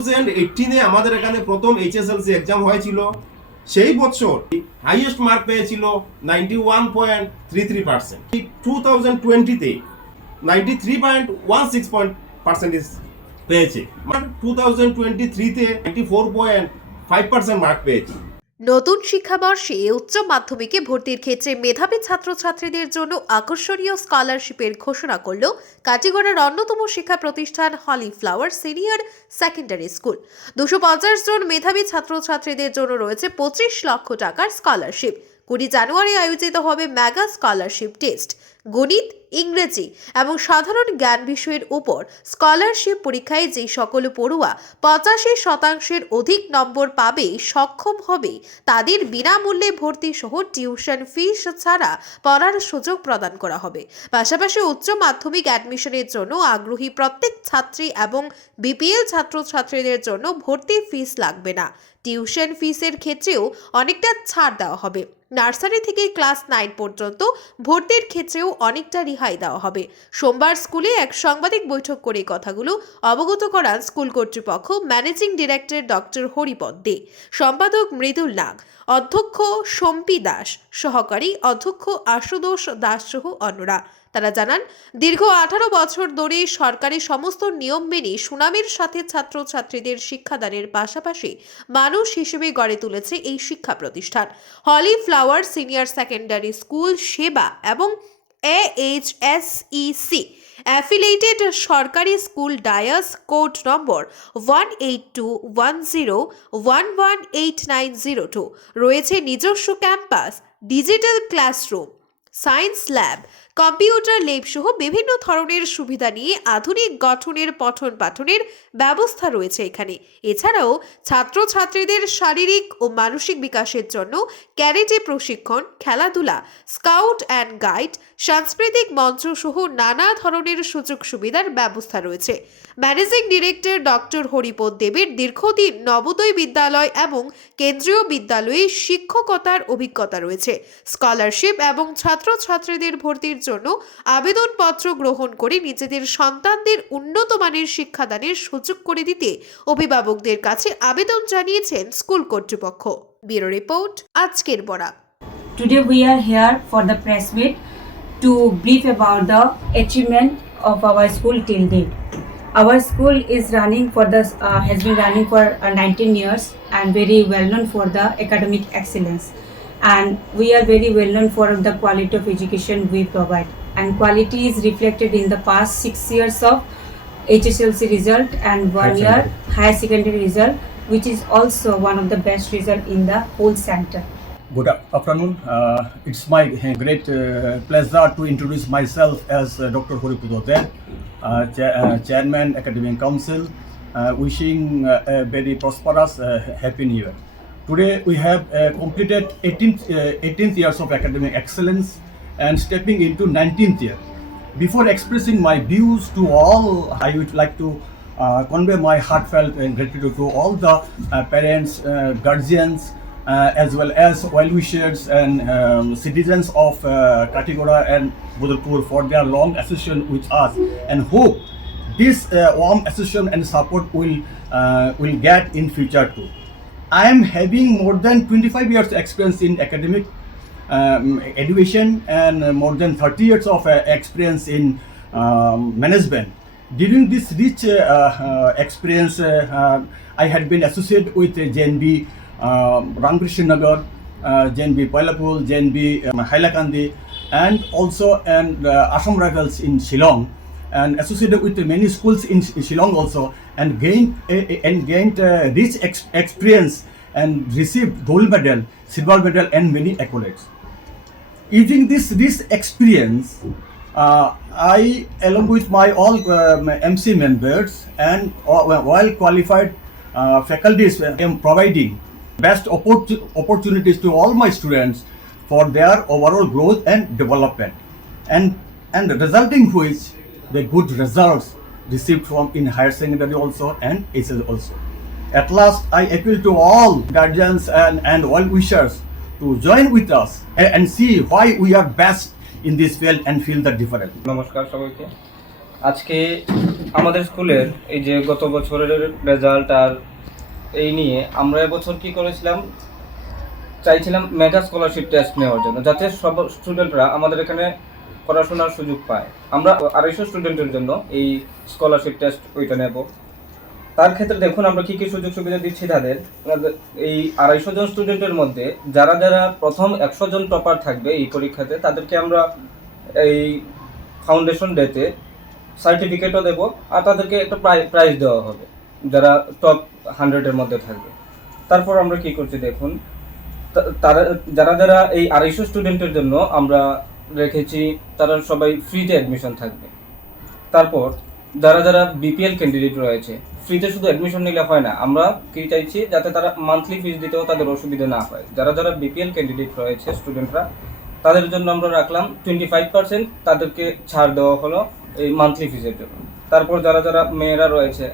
2018 আমাদের এখানে প্রথম এইচএসএলসি এক্সাম হয়েছিল। সেই বছর হাইয়েস্ট মার্ক পেয়েছিল 91.33%। 2020-তে 93.16% পেয়েছে। 2023-তে 94.5% মার্ক পেয়েছে। নতুন শিক্ষাবর্ষে উচ্চ মাধ্যমিকে ভর্তির ক্ষেত্রে মেধাবী ছাত্রছাত্রীদের জন্য আকর্ষণীয় স্কলারশিপের ঘোষণা করল কাটিগড়ার অন্যতম শিক্ষা প্রতিষ্ঠান হলি ফ্লাওয়ার সিনিয়র সেকেন্ডারি স্কুল। 250 জন মেধাবী ছাত্রছাত্রীদের জন্য রয়েছে 25 লক্ষ টাকার স্কলারশিপ। 20 জানুয়ারি আয়োজিত হবে মেগা স্কলারশিপ টেস্ট। গণিত, ইংরেজি এবং সাধারণ জ্ঞান বিষয়ের উপর স্কলারশিপ পরীক্ষায় যে সকল পড়ুয়া 85% অধিক নম্বর পাবে সক্ষম হবে তাদের বিনামূল্যে ভর্তি সহ টিউশন ফিস ছাড়া পড়ার সুযোগ প্রদান করা হবে। পাশাপাশি উচ্চ মাধ্যমিক অ্যাডমিশনের জন্য আগ্রহী প্রত্যেক ছাত্রী এবং বিপিএল ছাত্রছাত্রীদের জন্য ভর্তি ফিস লাগবে না। টিউশন ফিসের ক্ষেত্রেও অনেকটা ছাড় দেওয়া হবে। নার্সারি থেকে ক্লাস 9 পর্যন্ত ভর্তির ক্ষেত্রেও অনেকটা রেহাই দেওয়া হবে। সোমবার স্কুলে এক সাংবাদিক বৈঠক করে কথাগুলো অবগত করান স্কুল কর্তৃপক্ষ ম্যানেজিং ডিরেক্টর ডক্টর হরিপদ দে, সম্পাদক মৃদুল নাগ, অধ্যক্ষ শম্পি দাস, সহকারী অধ্যক্ষ আশুতোষ দাস সহ অন্যরা। তারা জানান, দীর্ঘ 18 বছর ধরে সরকারি সমস্ত নিয়ম মেনে সুনামের সাথে ছাত্রছাত্রীদের শিক্ষাদানের পাশাপাশি মানুষ হিসেবে গড়ে তুলেছে এই শিক্ষা প্রতিষ্ঠান। হলি ফ্লাওয়ার সিনিয়র সেকেন্ডারি স্কুল সেবা এবং AHSEC অ্যাফিলিয়েটেড সরকারি স্কুল ডায়াস কোড নম্বর 18210118902 রয়েছে নিজস্ব campus, digital classroom, science lab, computer lab সহ বিভিন্ন ধরনের সুবিধা নিয়ে আধুনিক গঠনের পঠন পাঠনের ব্যবস্থা রয়েছে এখানে। এছাড়াও ছাত্রছাত্রীদের শারীরিক ও মানসিক বিকাশের জন্য ক্যারেটে প্রশিক্ষণ, খেলাধুলা, স্কাউট অ্যান্ড গাইড, সাংস্কৃতিক মঞ্চ সহ নানা ধরনের সুযোগ সুবিধার ব্যবস্থা রয়েছে। ম্যানেজিং ডিরেক্টর ডক্টর হরিপদ দেবের দীর্ঘদিন নবোদয় বিদ্যালয় এবং কেন্দ্রীয় বিদ্যালয়ে শিক্ষকতার অভিজ্ঞতা রয়েছে। স্কলারশিপ এবং ছাত্রছাত্রীদের ভর্তির জন্য আবেদনপত্র গ্রহণ করে নিজেদের সন্তানদের উন্নত মানের শিক্ষাদানের সুযোগ করে দিতে অভিভাবকদের কাছে আবেদন জানিয়েছেন স্কুল কর্তৃপক্ষ। ব্যুরো রিপোর্ট, আজকের Barak. Today we are here for the press meet to brief about the achievement of our school till date. Our school is running for has been running for 19 years and very well known for the academic excellence. And we are very well known for the quality of education we provide. And quality is reflected in the past 6 years of HSLC result and 1 year higher secondary result, which is also one of the best result in the whole center. Good afternoon. It's my great pleasure to introduce myself as Dr. Horipudo De, Chairman Academic Council, wishing a very prosperous Happy New Year. Today we have completed 18th years of academic excellence and stepping into 19th year. Before expressing my views to all, I would like to convey my heartfelt gratitude to all the parents, guardians, as well as well-wishers and citizens of Katigora and Budalpur for their long association with us, and hope this warm association and support will get in future too. I am having more than 25 years experience in academic education and more than 30 years of experience in management. During this rich experience, I had been associated with JNB Ramkrishan Nagar, JNB Pailapul, JNB Hailakandi, and also Assam Rifles in Shillong, and associated with many schools in Shillong also, and gained rich experience and received gold medal, silver medal, and many accolades. Using this experience, I, along with my all MC members and well qualified faculties, am providing best opportunities to all my students for their overall growth and development, and resulting which the good results received from in higher secondary also and HSL also. At last, I appeal to all guardians and well wishers to join with us and see why we are best in this field and feel the difference. নমস্কার সবাইকে। আজকে আমাদের স্কুলের এই যে গত বছরের result আর এই নিয়ে আমরা এবছর কি করেছিলাম, চাইছিলাম মেগা স্কলারশিপ টেস্ট নেওয়ার জন্য, যাতে সব স্টুডেন্টরা আমাদের এখানে পড়াশোনার সুযোগ পায়। আমরা 250 স্টুডেন্টের জন্য এই স্কলারশিপ টেস্ট ওইটা নেব। তার ক্ষেত্রে দেখুন আমরা কী কী সুযোগ সুবিধা দিচ্ছি তাদের। এই 250 জন স্টুডেন্টের মধ্যে যারা যারা প্রথম 100 জন টপার থাকবে এই পরীক্ষাতে, তাদেরকে আমরা এই ফাউন্ডেশন ডেতে সার্টিফিকেটও দেবো, আর তাদেরকে একটা প্রাইজ দেওয়া হবে যারা টপ 100-এর মধ্যে থাকবে। তারপর আমরা কি করছি দেখুন, তারা যারা যারা এই 250 স্টুডেন্টের জন্য আমরা রেখেছি, তারা সবাই ফ্রিতে অ্যাডমিশন থাকবে। তারপর যারা যারা বিপিএল ক্যান্ডিডেট রয়েছে, ফ্রিতে শুধু অ্যাডমিশন নিলে হয় না, আমরা কি চাইছি যাতে তারা মান্থলি ফিস দিতেও তাদের অসুবিধা না হয়। যারা যারা বিপিএল ক্যান্ডিডেট রয়েছে স্টুডেন্টরা, তাদের জন্য আমরা রাখলাম 25% তাদেরকে ছাড় দেওয়া হলো এই মান্থলি ফিসের জন্য। তারপর যারা যারা মেয়েরা রয়েছে,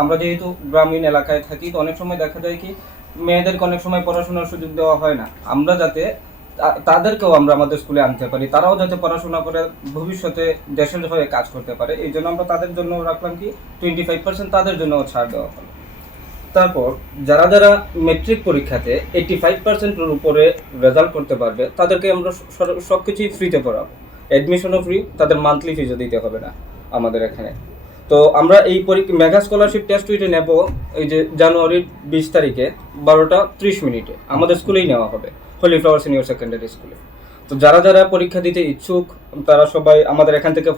আমরা যেহেতু গ্রামীণ এলাকায় থাকি, তো অনেক সময় দেখা যায় কি মেয়েদেরকে অনেক সময় পড়াশোনার সুযোগ দেওয়া হয় না। আমরা যাতে তাদেরকেও আমরা আমাদের স্কুলে আনতে পারি, তারাও যাতে পড়াশোনা করে ভবিষ্যতে দেশের হয়ে কাজ করতে পারে, এই জন্য আমরা তাদের জন্য রাখলাম কি 25% তাদের জন্য ছাড় দেওয়া হলো। তারপর যারা যারা মেট্রিক পরীক্ষাতে 85%-এর উপরে রেজাল্ট করতে পারবে, তাদেরকে আমরা সব কিছুই ফ্রিতে পড়াবো, অ্যাডমিশনও ফ্রি, তাদের মান্থলি ফিজও দিতে হবে না আমাদের এখানে। তো আমরা এই মেগা স্কলারশিপ টেস্ট উইটে নেব এই যে জানুয়ারির 20 তারিখে 12:30 আমাদের স্কুলেই নেওয়া হবে, হলি ফ্লাওয়ার সিনিয়র সেকেন্ডারি স্কুলে। তো যারা যারা পরীক্ষা দিতে ইচ্ছুক, তারা সবাই আমাদের এখান থেকে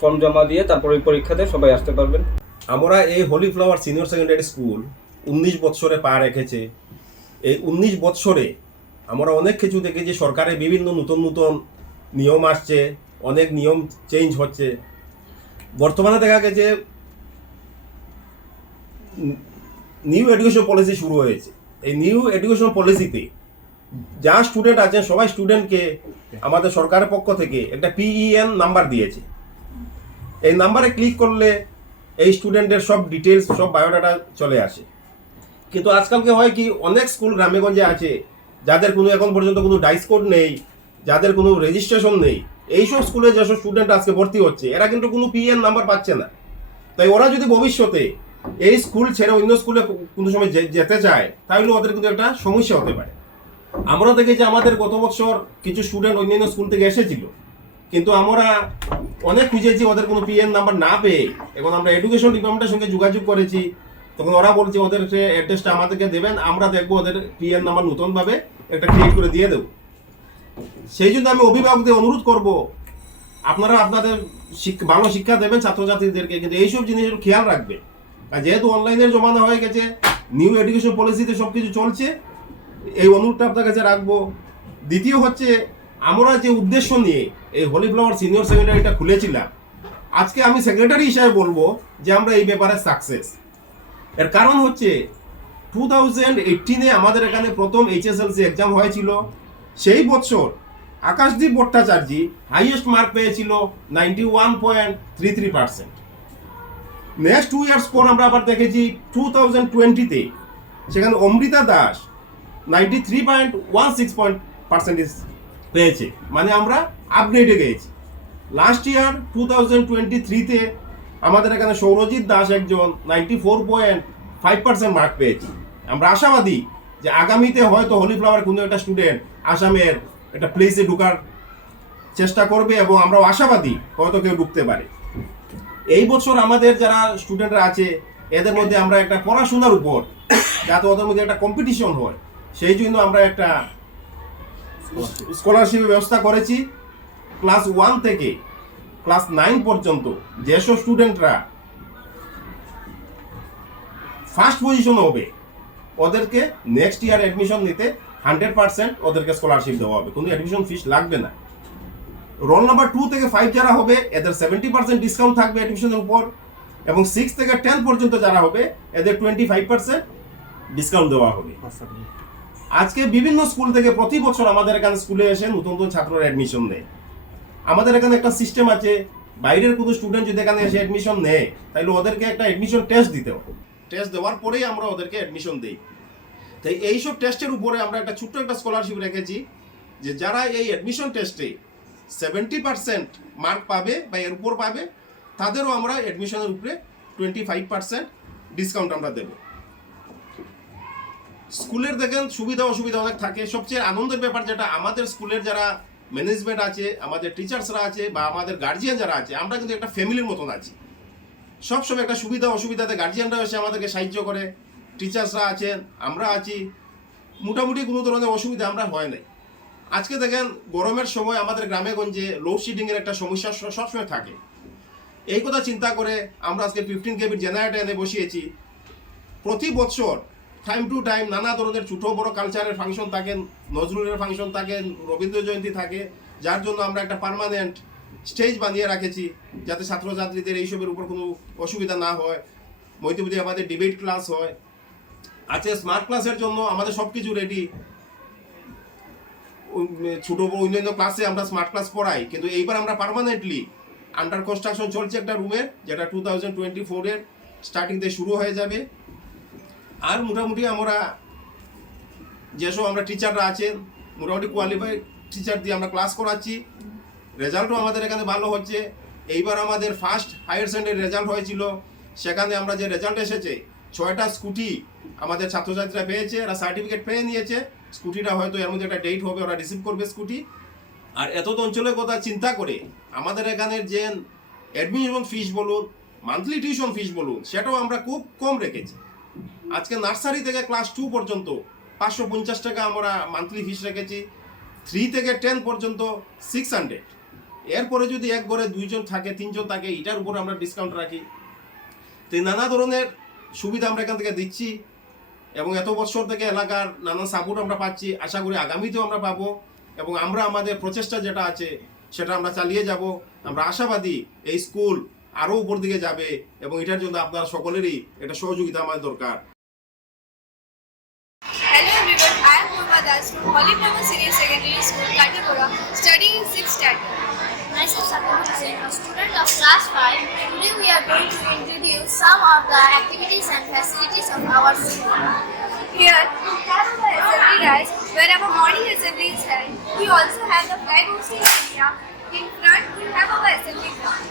ফর্ম জমা দিয়ে তারপর ওই পরীক্ষাতে সবাই আসতে পারবেন। আমরা এই হলি ফ্লাওয়ার সিনিয়র সেকেন্ডারি স্কুল 19 বৎসরে পা রেখেছে। এই 19 বৎসরে আমরা অনেক কিছু দেখেছি, সরকারের বিভিন্ন নতুন নতুন নিয়ম আসছে, অনেক নিয়ম চেঞ্জ হচ্ছে। বর্তমানে দেখা গেছে নিউ এডুকেশন পলিসি শুরু হয়েছে। এই নিউ এডুকেশন পলিসিতে যা স্টুডেন্ট আছেন সবাই স্টুডেন্টকে আমাদের সরকারের পক্ষ থেকে একটা PEN নাম্বার দিয়েছে। এই নাম্বারে ক্লিক করলে এই স্টুডেন্টের সব ডিটেলস, সব বায়োডাটা চলে আসে। কিন্তু আজকালকে হয় কি, অনেক স্কুল গ্রামেগঞ্জে আছে যাদের কোনো এখন পর্যন্ত কোনো ডাইস কোড নেই, যাদের কোনো রেজিস্ট্রেশন নেই। এইসব স্কুলে যেসব স্টুডেন্ট আজকে ভর্তি হচ্ছে, এরা কিন্তু কোনো PEN নাম্বার পাচ্ছে না। তাই ওরা যদি ভবিষ্যতে এই স্কুল ছেড়ে অন্য স্কুলে কোনো সময় যেতে চায়, তাহলে ওদের কিন্তু একটা সমস্যা হতে পারে। আমরা দেখেছি আমাদের গত বছর কিছু স্টুডেন্ট অন্যান্য স্কুল থেকে এসেছিল, কিন্তু আমরা অনেক খুঁজেছি, ওদের কোনো PEN নাম্বার না পেয়ে এখন আমরা এডুকেশন ডিপার্টমেন্টের সঙ্গে যোগাযোগ করেছি। তখন ওরা বলছে ওদের অ্যাড্রেসটা আমাদেরকে দেবেন, আমরা দেখবো ওদের PEN নাম্বার নতুনভাবে একটা ক্রিয়েট করে দিয়ে দেবো। সেই জন্য আমি অভিভাবকদের অনুরোধ করব, আপনারা আপনাদের ভালো শিক্ষা দেবেন ছাত্রছাত্রীদেরকে, কিন্তু এইসব জিনিসের খেয়াল রাখবে। আর যেহেতু অনলাইনের জমানা হয়ে গেছে, নিউ এডুকেশন পলিসিতে সব কিছু চলছে, এই অনুরোধটা আপনার কাছে রাখবো। দ্বিতীয় হচ্ছে, আমরা যে উদ্দেশ্য নিয়ে এই হলি ফ্লাওয়ার সিনিয়র সেকেন্ডারিটা খুলেছিলাম, আজকে আমি সেক্রেটারি হিসাবে বলবো যে আমরা এই ব্যাপারে সাকসেস। এর কারণ হচ্ছে 2018-এ আমাদের এখানে প্রথম HSLC এক্সাম হয়েছিল। সেই বছর আকাশদীপ ভট্টাচার্য হাইয়েস্ট মার্ক পেয়েছিল 91.33%। নেক্সট 2 ইয়ার্স পর আমরা আবার দেখেছি 2020-তে সেখানে অমৃতা দাস 93.16% পেয়েছে, মানে আমরা আপগ্রেডে গিয়েছি। লাস্ট ইয়ার 2023-তে আমাদের এখানে সৌরজিৎ দাস একজন 94.5% মার্ক পেয়েছে। আমরা আশাবাদী যে আগামীতে হয়তো হলি ফ্লাওয়ার কোনো একটা স্টুডেন্ট আসামের একটা প্লেসে ঢোকার চেষ্টা করবে, এবং আমরাও আশাবাদী হয়তো কেউ ঢুকতে পারে। এই বছর আমাদের যারা স্টুডেন্টরা আছে, এদের মধ্যে আমরা একটা পড়াশোনার উপর যাতে ওদের মধ্যে একটা কম্পিটিশন হয়, সেই জন্য আমরা একটা স্কলারশিপের ব্যবস্থা করেছি। ক্লাস 1 থেকে ক্লাস 9 পর্যন্ত যেসব স্টুডেন্টরা ফার্স্ট পজিশন হবে, ওদেরকে নেক্সট ইয়ার অ্যাডমিশন নিতে 100% ওদেরকে স্কলারশিপ দেওয়া হবে, কোনো অ্যাডমিশন ফিস লাগবে না। রোল নাম্বার 2 থেকে 5 যারা হবে, এদের 70% ডিসকাউন্ট থাকবে অ্যাডমিশনের উপর, এবং 6 থেকে 10 পর্যন্ত যারা হবে, এদের 25% ডিসকাউন্ট দেওয়া হবে। আজকে বিভিন্ন স্কুল থেকে প্রতি বছর আমাদের এখানে স্কুলে এসে নতুন নতুন ছাত্ররা অ্যাডমিশন নেয়। আমাদের এখানে একটা সিস্টেম আছে, বাইরের কোনো স্টুডেন্ট যদি এখানে এসে অ্যাডমিশন নেয়, তাহলে ওদেরকে একটা অ্যাডমিশন টেস্ট দিতে হবে। টেস্ট দেওয়ার পরেই আমরা ওদেরকে অ্যাডমিশন দিই। তাই এইসব টেস্টের উপরে আমরা একটা ছোট্ট একটা স্কলারশিপ রেখেছি, যে যারা এই অ্যাডমিশন টেস্টে 70% মার্ক পাবে বা এর উপর পাবে, তাদেরও আমরা অ্যাডমিশনের উপরে 25% ডিসকাউন্ট আমরা দেব। স্কুলের দেখেন সুবিধা অসুবিধা অনেক থাকে। সবচেয়ে আনন্দের ব্যাপার যেটা, আমাদের স্কুলের যারা ম্যানেজমেন্ট আছে, আমাদের টিচার্সরা আছে বা আমাদের গার্জিয়ান যারা আছে, আমরা কিন্তু একটা ফ্যামিলির মতন আছি। সবসময় একটা সুবিধা অসুবিধাতে গার্জিয়ানরা এসে আমাদেরকে সাহায্য করে, টিচার্সরা আছেন, আমরা আছি। মোটামুটি কোনো ধরনের অসুবিধা আমরা হয় নাই। আজকে দেখেন গরমের সময় আমাদের গ্রামে গঞ্জে লোডশেডিংয়ের একটা সমস্যা সবসময় থাকে। এই কথা চিন্তা করে আমরা আজকে 15 kV জেনারেটর এনে বসিয়েছি। প্রতি বছর টাইম টু টাইম নানা ধরনের ছোটো বড়ো কালচারের ফাংশন থাকেন, নজরুলের ফাংশন থাকে, রবীন্দ্র জয়ন্তী থাকে, যার জন্য আমরা একটা পার্মানেন্ট স্টেজ বানিয়ে রাখেছি যাতে ছাত্রছাত্রীদের এইসবের উপর কোনো অসুবিধা না হয়। মধ্যে আমাদের ডিবেট ক্লাস হয়। আছে স্মার্ট ক্লাসের জন্য আমাদের সব কিছু রেডি। ছোটো বড় অন্যান্য ক্লাসে আমরা স্মার্ট ক্লাস পড়াই, কিন্তু এইবার আমরা পার্মানেন্টলি আন্ডার কনস্ট্রাকশন চলছে একটা রুমের, যেটা 2024-এর স্টার্টিংতে শুরু হয়ে যাবে। আর মোটামুটি আমরা যেসব আমরা টিচাররা আছেন, মোটামুটি কোয়ালিফাইড টিচার দিয়ে আমরা ক্লাস করাচ্ছি। রেজাল্টও আমাদের এখানে ভালো হচ্ছে। এইবার আমাদের ফার্স্ট হায়ার সেকেন্ডারি রেজাল্ট হয়েছিল, সেখানে আমরা যে রেজাল্ট এসেছে 6টা স্কুটি আমাদের ছাত্রছাত্রীরা পেয়েছে, এরা সার্টিফিকেট পেয়ে নিয়েছে। স্কুটিটা হয়তো এর মধ্যে একটা ডেট হবে, ওরা রিসিভ করবে স্কুটি। আর এত অঞ্চলের কথা চিন্তা করে আমাদের এখানের যে অ্যাডমিশন ফিস বলুন, মান্থলি টিউশন ফিস বলুন, সেটাও আমরা খুব কম রেখেছি। আজকে নার্সারি থেকে ক্লাস 2 পর্যন্ত 550 টাকা আমরা মান্থলি ফিস রেখেছি। 3 থেকে 10 পর্যন্ত 600। এরপরে যদি এক ঘরে 2 জন থাকে, 3 জন থাকে, এটার উপর আমরা ডিসকাউন্ট রাখি। তো নানা ধরনের সুবিধা আমরা এখান থেকে দিচ্ছি এবং এত বছর থেকে এলাকার নানা সাপোর্ট আমরা পাচ্ছি। আশা করি আগামীতেও আমরা পাবো এবং আমরা আমাদের প্রচেষ্টা যেটা আছে সেটা আমরা চালিয়ে যাব। আমরা আশাবাদী এই স্কুল আরও উপর দিকে যাবে এবং এটার জন্য আপনারা সকলেরই একটা সহযোগিতা আমাদের দরকার। Hello everyone, I am Purva Das from Holy Flower Senior Secondary School, Katigora, studying in 6th standard. Myself, Sakura Hussain, a student of class 5. Today we are going to introduce some of the activities and facilities of our school. Here we have our assembly rice where our morning assembly is held. We also have the flag hosting area. In front we have our assembly ground.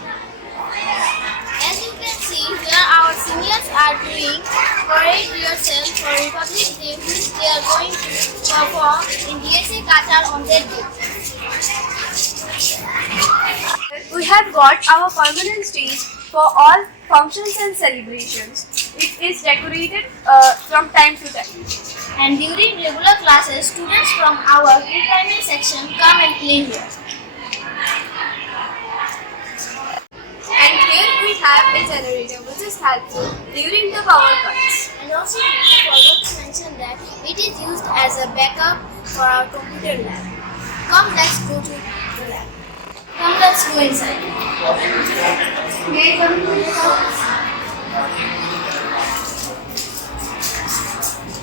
As you can see, here our seniors are doing parade rehearsal for Republic Day, which they are going to perform in DSA Qatar on their day. We have got our permanent stage for all functions and celebrations. It is decorated from time to time. And during regular classes, students from our pre-primary section come and play here. And here we have a generator which is helpful during the power cuts. And also, we forgot to mention that it is used as a backup for our computer lab. Come, let's go to the lab. Come, let's go inside. May I come to the house?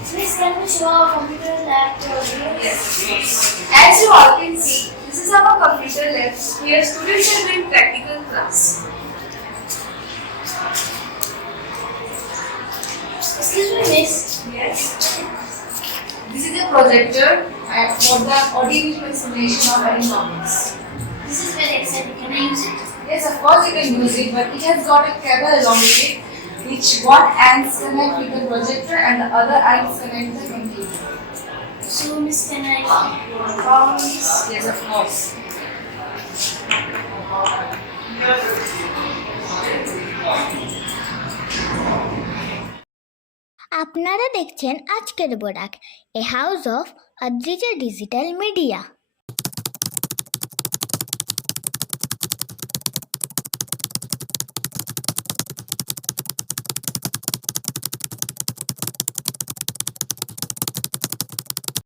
Please, can we show our computer lab to our viewers? Yes. As you all can see, this is our computer lab. Here students are doing practical class. Excuse me, miss. Yes. This is a projector for the audio-visual simulation of any topics. This is very exciting. Can I use it? Yes, of course you can use it, but it has got a cable along with it, which one ends connect with the projector and the other ends connect the computer. So, miss, can I power this? Yes, of course. আপনারা দেখছেন আজকের Borak, a house of Adrija digital media.